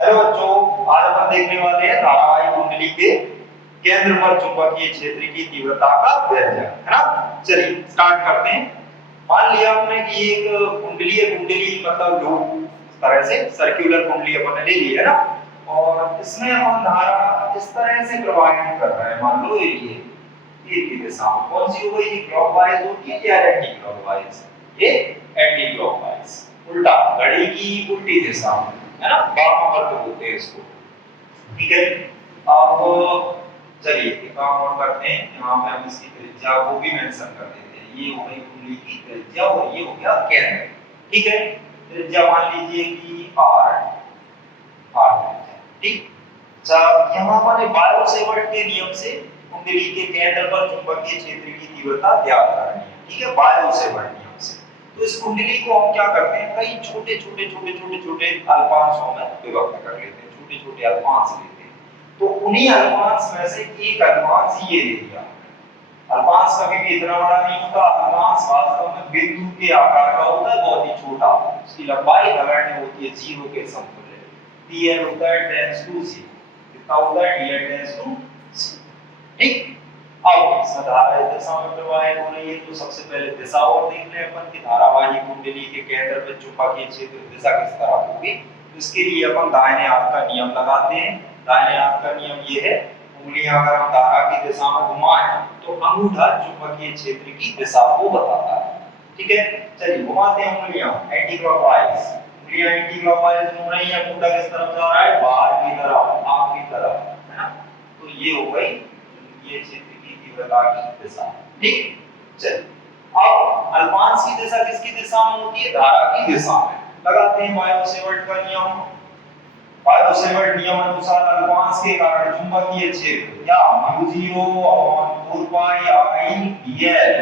Hello बच्चों, आज अपन देखने वाले हैं धारावाहिक कुंडली के केंद्र पर चुंबकीय क्षेत्र की तीव्रता का व्यंजक, है ना। चलिए स्टार्ट करते हैं। मान लिया हमने कि एक कुंडली है, कुंडली मतलब लूप, इस तरह से सर्कुलर कुंडली अपन ने ले ली है ना। और इसमें हम धारा इस तरह से प्रवाहित कर रहे हैं। मान लो ये की दिशा कौन सी हो गई, ये क्लॉकवाइज होती है या एंटी क्लॉकवाइज? ये एंटी क्लॉकवाइज, उल्टा, घड़ी की उल्टी दिशा, है ना, वामावर्त बोलते हैं इसको। ठीक है, अब चलिए एक काम और करते हैं, यहाँ पे हम इसकी त्रिज्या को भी मेंशन कर देते हैं। ये हो गई कुंडली की त्रिज्या और ये हो गया केंद्र। ठीक है, त्रिज्या मान लीजिए कि r ठीक। यहाँ पर बायो सेवर्ट के नियम से कुंडली के केंद्र पर चुंबकीय क्षेत्र की तीव्रता ज्ञात करनी है। ठीक है, बायो सेवर्ट नियम से। तो इस कुंडली को हम क्या करते हैं, कई छोटे छोटे छोटे छोटे छोटे अल्पांशों में विभक्त कर लेते हैं, छोटे छोटे अल्पांश लेते हैं। तो उन्हीं अल्पांश में से एक अल्पांश ये ले लिया। अल्पांश कभी भी इतना बड़ा नहीं होता, अल्पांश वास्तव में बिंदु के आकार का होता है, बहुत ही छोटा। उसकी लंबाई नगण्य होती है, 0 के समतुल्य। dl होता है 10 to 0, कितना होता है, dl 10 to 0। ठीक, अब धारा दिशा में प्रवाहित हो रही है, तो सबसे पहले दिशा और देख लें अपन की धारावाही कुंडली के केंद्र पे चुंबकीय क्षेत्र दिशा किस तरह होगी। तो इसके लिए अपन दाहिने हाथ का नियम लगाते हैं। दाहिने हाथ का नियम ये है, उंगलियां अगर हम धारा की दिशा में घुमाएं तो अंगूठा चुंबकीय क्षेत्र की दिशा को बताता है। ठीक है, चलिए घुमाते हैं उंगलियां एंटी क्लॉकवाइज। उंगलियां एंटी क्लॉकवाइज घूम रही हैं, अंगूठा किस तरफ जा रहा है, बाहर की तरफ, आग की तरफ, है ना। तो ये हो गई ये क्षेत्र की तीव्रता की दिशा। ठीक, चलिए अब अल्पांश की दिशा किसकी दिशा में होती है, धारा की दिशा में। लगाते हैं बायो सेवर्ट का नियम। बायो सेवर्ट नियम अनुसार अल्पांश के कारण चुंबकीय क्षेत्र क्या μ0/4 पाई I dl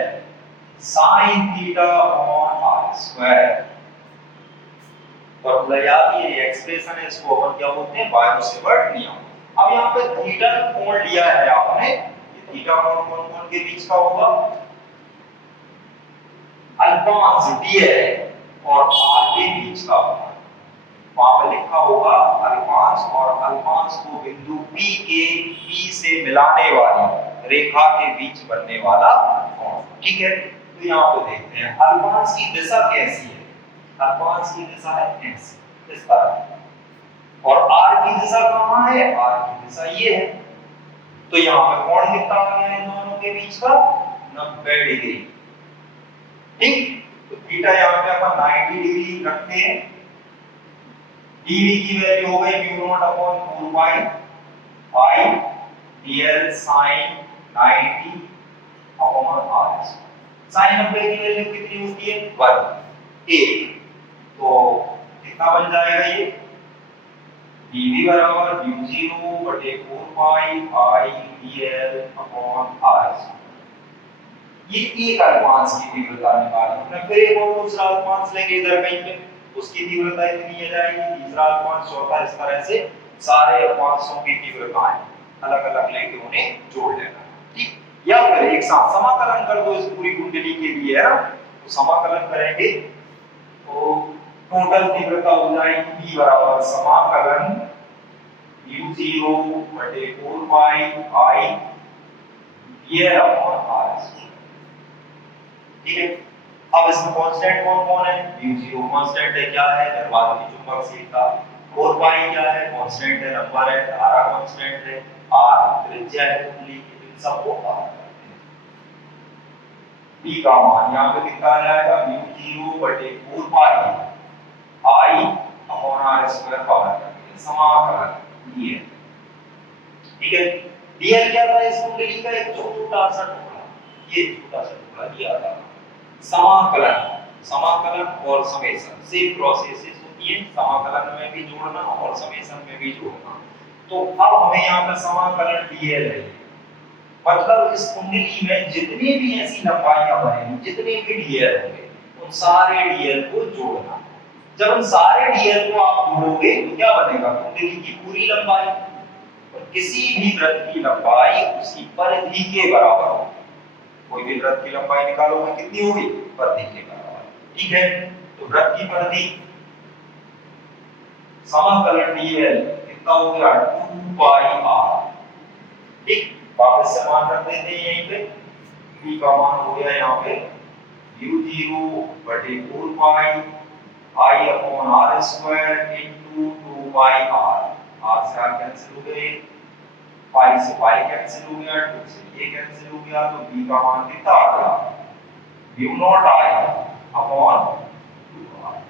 sin theta upon r square. Formula याद है, ये एक्सप्रेशन है, इसको अपन क्या बोलते हैं, बायो सेवर्ट नियम। अब यहाँ पे थीटा कोण लिया है आपने, ये थीटा कोण कौन कौन के बीच का होगा, अल्पांश dl और r के बीच का होगा। वहां पे लिखा होगा अल्पांश, और अल्पांश को बिंदु P से मिलाने वाली रेखा के बीच बनने वाला कोण। ठीक है, तो यहाँ पे देखते हैं अल्पांश की दिशा कैसी है। अल्पांश की दिशा है ऐसी, इस तरह, और r की दिशा कहाँ है, r की दिशा ये है। तो यहाँ पे कोण कितना आ गया इन दोनों के बीच का, 90 डिग्री। ठीक, तो थीटा यहाँ पे अपन 90 डिग्री रखते हैं। dv की वैल्यू हो गई μ0/4 पाई I dl sin 90 upon r। sin 90 की वैल्यू कितनी होती है, 1। तो कितना बन जाएगा ये, dv बराबर μ0/4 पाई I dl अपॉन r। ये एक अल्पांश की तीव्रता निकाली हमने। फिर एक और दूसरा अल्पांश लेंगे इधर कहीं पे, उसकी तीव्रता इतनी आ जाएगी, तीसरा अल्पांश, चौथा, इस तरह से सारे अल्पांशों की तीव्रताएं अलग अलग लेके उन्हें जोड़ लेना। ठीक, या फिर एक साथ समाकलन कर दो इस पूरी कुंडली के लिए, है ना। तो समाकलन करेंगे तो टोटल तीव्रता हो जाएगी P बराबर समाकलन μ0/4 पाई I dl अपॉन r। ठीक है, अब इसमें कांस्टेंट कौन कौन है, μ0 कांस्टेंट है, क्या है, निर्वात की चुंबकशीलता। 4 पाई क्या है, कांस्टेंट है, नंबर है। धारा कांस्टेंट है, r त्रिज्या है कुंडली की, इन सबको r करते हैं। b का मान यहां पे कितना आ जाएगा, μ0/4 पाई I upon r square power करके समाकलन dl। ठीक है, dl क्या था इस कुंडली का, एक छोटा सा टुकड़ा, ये छोटा सा टुकड़ा दिया था। समाकलन, समाकलन और समेशन सेम प्रोसेसेस होती है, समाकलन में भी जोड़ना और समेशन में भी जोड़ना। तो अब हमें यहाँ पे समाकलन dl है, मतलब इस कुंडली में जितनी भी ऐसी लंबाइयां बनेंगी, जितने भी dl होंगे, उन सारे dl को जोड़ना। जब उन सारे dl को आप जोड़ोगे तो क्या बनेगा, कुंडली की पूरी लंबाई, और किसी भी वृत्त की लंबाई उसकी परिधि के बराबर होगी। कोई भी वृत्त की लंबाई निकालोगे कितनी होगी, परिधि के बराबर। ठीक है, तो वृत्त की परिधि समाकलन dl कितना हो गया 2 पाई r। ठीक, वापस से मान रख देते हैं यहीं पे, b का मान हो गया यहाँ पे u0 बटे 4 पाई I upon r square into 2 pi r। r से r कैंसिल हो गए, पाई से पाई कैंसिल हो गया, 2 से ये कैंसिल हो गया, तो b का मान कितना आ गया mu naught I upon 2r।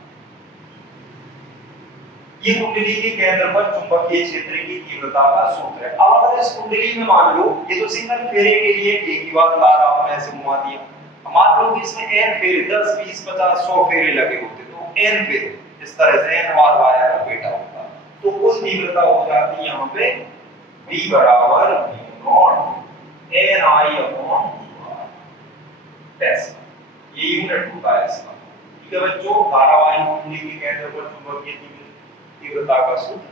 ये कुंडली के केंद्र पर चुंबकीय क्षेत्र की तीव्रता का सूत्र है। अब अगर इस कुंडली में मान लो, ये तो सिंगल फेरे के लिए एक ही बार तार आपने ऐसे घुमा दिया, मान लो कि इसमें n फेरे 10 20 50 100 फेरे लगे होते, तो n फेरे इस तरह से n बार वायर लपेटा होता, तो कुल तीव्रता हो जाती यहाँ पे v बराबर mu naught n I upon 2r Tesla. ये यूनिट होता है इसका। ठीक है बच्चों, धारावाही कुंडली के केंद्र पर चुंबकीय तीव्रता का सूत्र